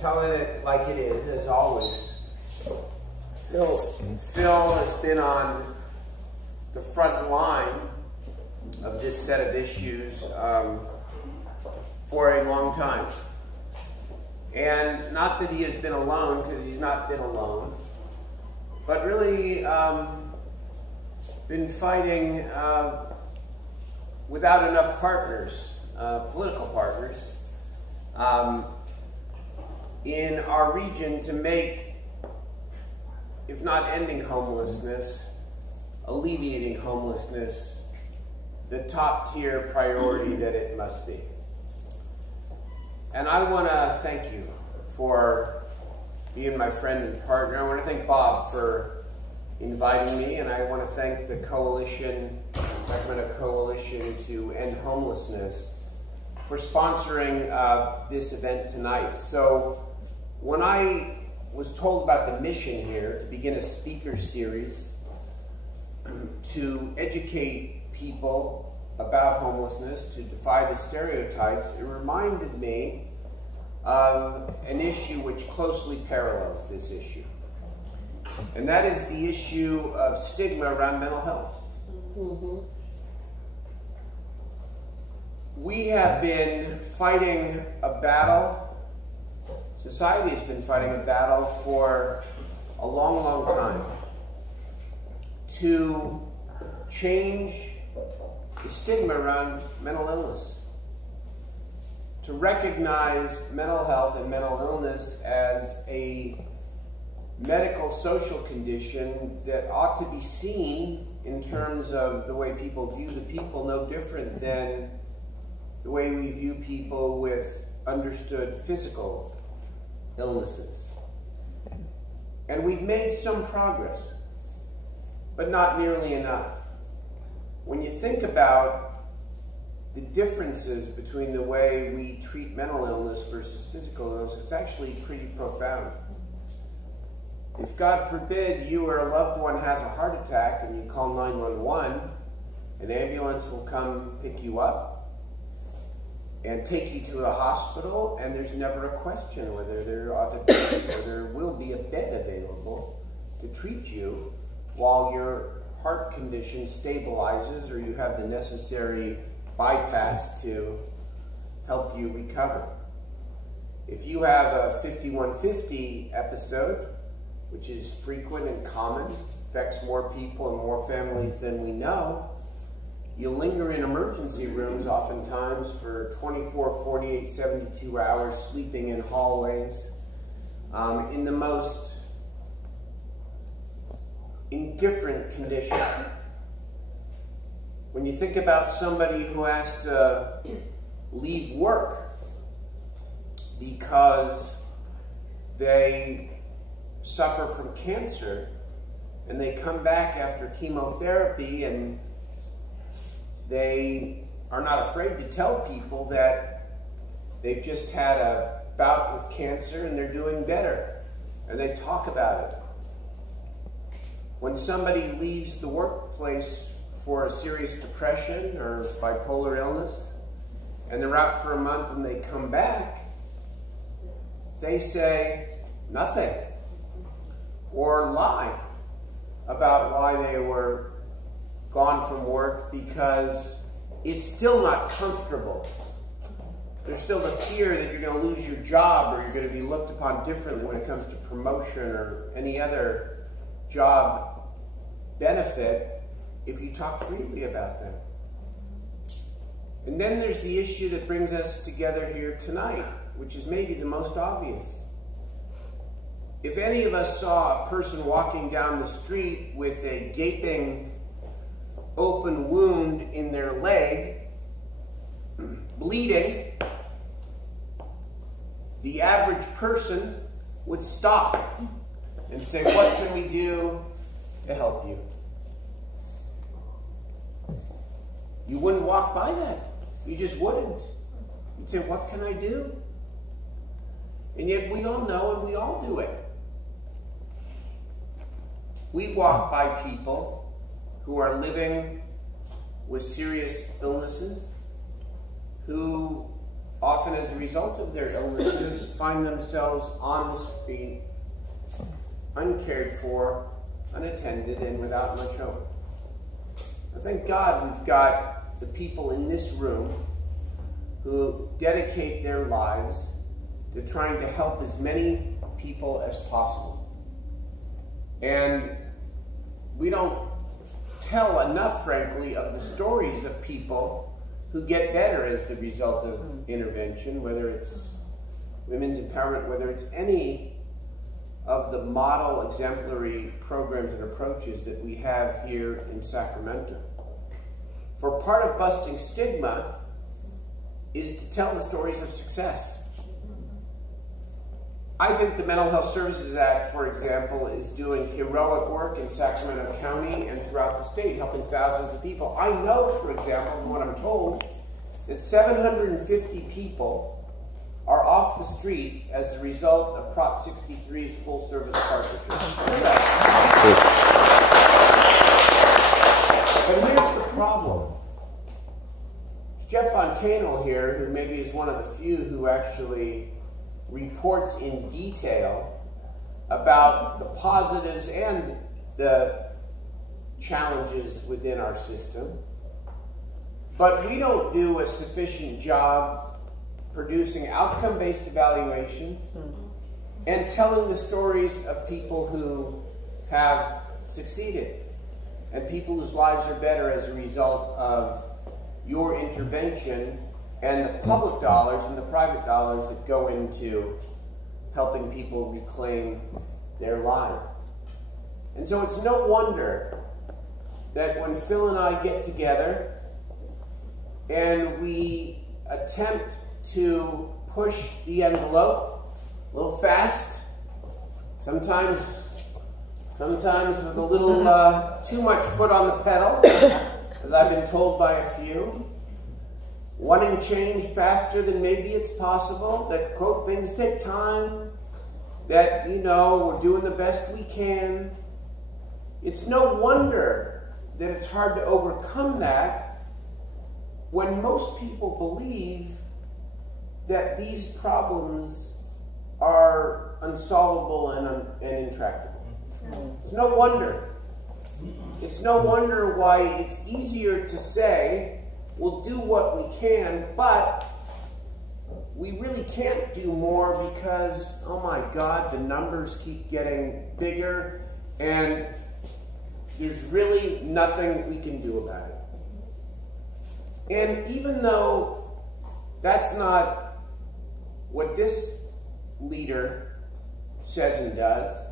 telling it like it is, as always. Phil has been on the front line of this set of issues for a long time. And not that he has been alone, because he's not been alone, but really been fighting without enough partners, political partners, in our region to make, if not ending homelessness, alleviating homelessness, the top tier priority that it must be. And I want to thank you for being my friend and partner. I want to thank Bob for inviting me, and I want to thank the coalition, Sacramento Coalition to End Homelessness, for sponsoring this event tonight. So when I was told about the mission here to begin a speaker series to educate people about homelessness, to defy the stereotypes, it reminded me of an issue which closely parallels this issue. And that is the issue of stigma around mental health. Mm-hmm. We have been fighting a battle, society has been fighting a battle for a long, long time to change the stigma around mental illness, to recognize mental health and mental illness as a medical social condition that ought to be seen in terms of the way people view the people, no different than the way we view people with understood physical illnesses. And we've made some progress, but not nearly enough. When you think about the differences between the way we treat mental illness versus physical illness, it's actually pretty profound. If, God forbid, you or a loved one has a heart attack and you call 911, an ambulance will come pick you up and take you to the hospital, and there's never a question whether there ought to be, or there will be a bed available to treat you while your heart condition stabilizes or you have the necessary bypass to help you recover. If you have a 5150 episode, which is frequent and common, affects more people and more families than we know, you linger in emergency rooms oftentimes for 24, 48, 72 hours, sleeping in hallways, in the most indifferent condition. When you think about somebody who has to leave work because they suffer from cancer and they come back after chemotherapy and they are not afraid to tell people that they've just had a bout with cancer and they're doing better, and they talk about it. When somebody leaves the workplace for a serious depression or bipolar illness, and they're out for a month and they come back, they say nothing, or lie about why they were gone from work, because it's still not comfortable. There's still the fear that you're going to lose your job, or you're going to be looked upon differently when it comes to promotion or any other job benefit if you talk freely about them. And then there's the issue that brings us together here tonight, which is maybe the most obvious. If any of us saw a person walking down the street with a gaping open wound in their leg, bleeding, the average person would stop and say, "What can we do to help you?" You wouldn't walk by that. You just wouldn't. You'd say, "What can I do?" And yet we all know and we all do it. We walk by people who are living with serious illnesses, who often as a result of their illnesses, find themselves on the street, uncared for, unattended, and without much hope. But thank God we've got the people in this room who dedicate their lives to trying to help as many people as possible. And we don't tell enough, frankly, of the stories of people who get better as the result of intervention, whether it's women's empowerment, whether it's any of the model exemplary programs and approaches that we have here in Sacramento. For part of busting stigma is to tell the stories of success. I think the Mental Health Services Act, for example, is doing heroic work in Sacramento County and throughout the state, helping thousands of people. I know, for example, from what I'm told, that 750 people are off the streets as a result of Prop 63's full-service partnership. But here's the problem. Jeff Von Canel here, who maybe is one of the few who actually reports in detail about the positives and the challenges within our system. But we don't do a sufficient job producing outcome-based evaluations and telling the stories of people who have succeeded and people whose lives are better as a result of your intervention and the public dollars and the private dollars that go into helping people reclaim their lives. And so it's no wonder that when Phil and I get together and we attempt to push the envelope a little fast, sometimes with a little too much foot on the pedal, as I've been told by a few, wanting change faster than maybe it's possible, that, quote, things take time, that, you know, we're doing the best we can. It's no wonder that it's hard to overcome that when most people believe that these problems are unsolvable and intractable. It's no wonder. It's no wonder why it's easier to say, we'll do what we can, but we really can't do more because, oh my God, the numbers keep getting bigger and there's really nothing we can do about it. And even though that's not what this leader says and does,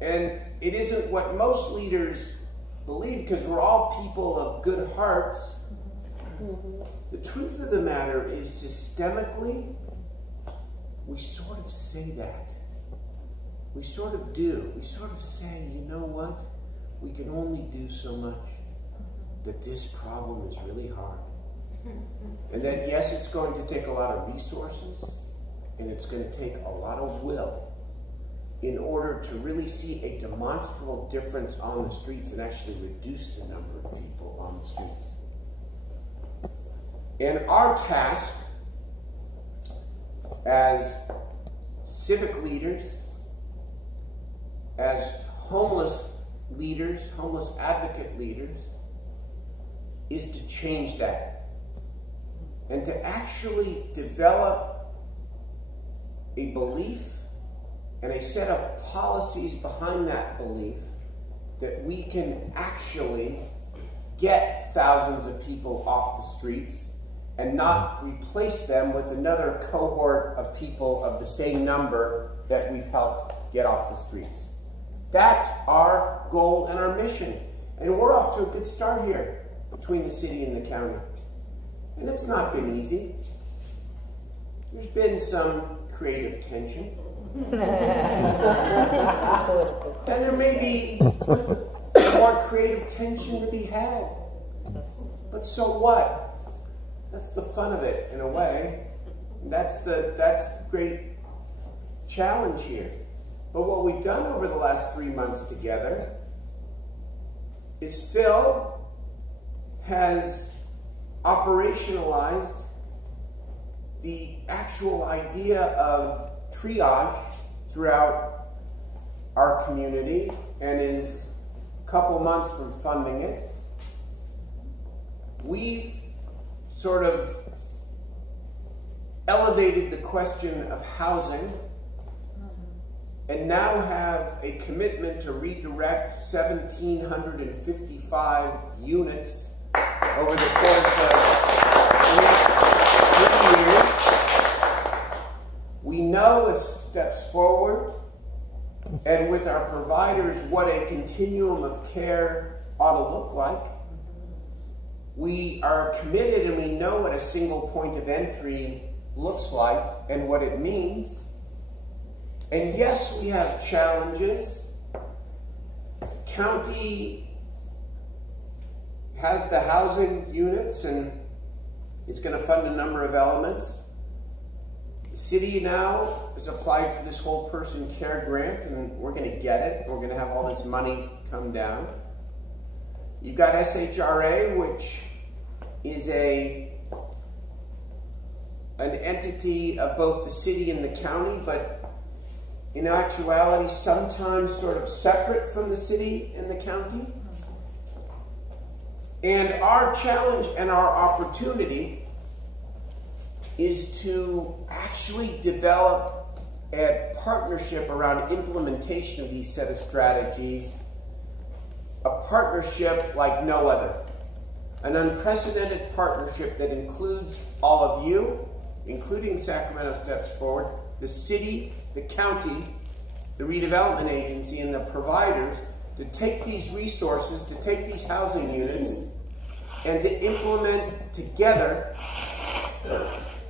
and it isn't what most leaders believe, because we're all people of good hearts, the truth of the matter is systemically, we sort of say that. We sort of do. We sort of say, you know what? We can only do so much. That this problem is really hard. And that, yes, it's going to take a lot of resources, and it's going to take a lot of will in order to really see a demonstrable difference on the streets and actually reduce the number of people on the streets. And our task as civic leaders, as homeless leaders, homeless advocate leaders, is to change that and to actually develop a belief and a set of policies behind that belief that we can actually get thousands of people off the streets and not replace them with another cohort of people of the same number that we've helped get off the streets. That's our goal and our mission. And we're off to a good start here between the city and the county. And it's not been easy. There's been some creative tension. And there may be more creative tension to be had. But so what? That's the fun of it, in a way. And that's the great challenge here. But what we've done over the last 3 months together is Phil has operationalized the actual idea of triage throughout our community and is a couple months from funding it. We've sort of elevated the question of housing and now have a commitment to redirect 1,755 units over the course of 3 years. We know with steps forward and with our providers what a continuum of care ought to look like. We are committed and we know what a single point of entry looks like and what it means. And yes, we have challenges. County has the housing units and it's going to fund a number of elements. The city now has applied for this whole person care grant and we're going to get it. We're going to have all this money come down. You've got SRCEH, which is an entity of both the city and the county, but in actuality sometimes sort of separate from the city and the county. And our challenge and our opportunity is to actually develop a partnership around implementation of these set of strategies, a partnership like no other, an unprecedented partnership that includes all of you, including Sacramento Steps Forward, the city, the county, the redevelopment agency, and the providers to take these resources, to take these housing units, and to implement together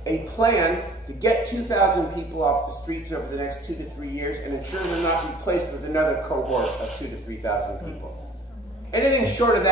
a plan to get 2,000 people off the streets over the next 2 to 3 years and ensure they're not replaced with another cohort of 2,000 to 3,000 people. Anything short of that